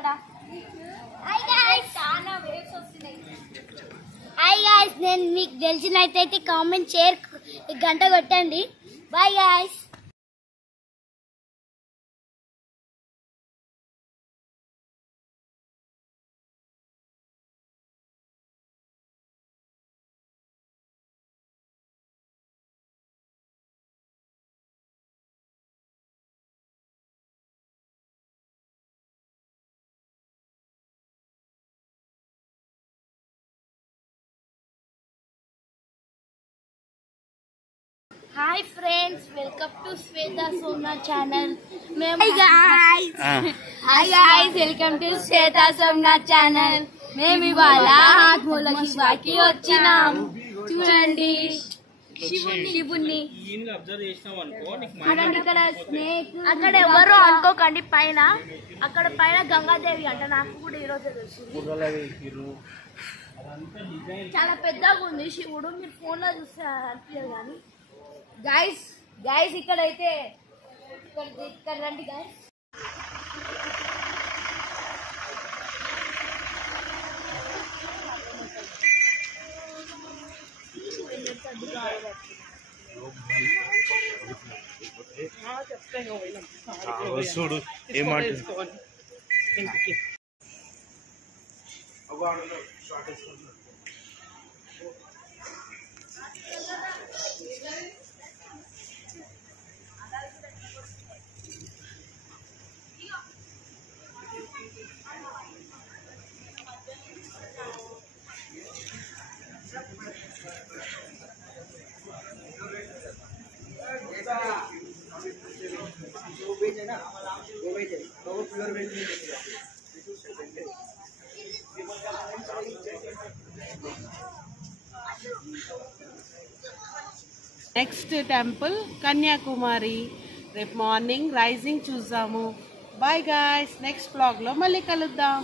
ఇక్కడ. Hi guys, చాలా waves వస్తున్నాయి. హాయ్ గైస్, నేను మీకు తెలిసినట్టయితే కామెంట్ షేర్ గంట కొట్టండి. Bye guys. Hi friends, welcome to Shweta Somnath channel. Hi guys, welcome to Shweta Somnath channel. మేము ఇవాళ ఆత్మూల శివాకి వచ్చినాం. చూడండి శివుణ్ణి. ఇక్కడ స్నేక్, అక్కడ ఎవరు అనుకోకండి. పైన అక్కడ పైన గంగాదేవి అంట. నాకు కూడా ఈరోజు తెలిసింది. చాలా పెద్దగా ఉంది శివుడు. మీరు ఫోన్ లో చూస్తే అనిపించదు కానీ గైస్ ఇక్కడైతే ఇక్కడ రండి గైస్. చూడు ఏమాట నెక్స్ట్ టెంపుల్ కన్యాకుమారి. రేపు మార్నింగ్ రైజింగ్ చూద్దాము. బాయ్ గాయ్స్, నెక్స్ట్ బ్లాగ్ లో మళ్ళీ కలుద్దాం.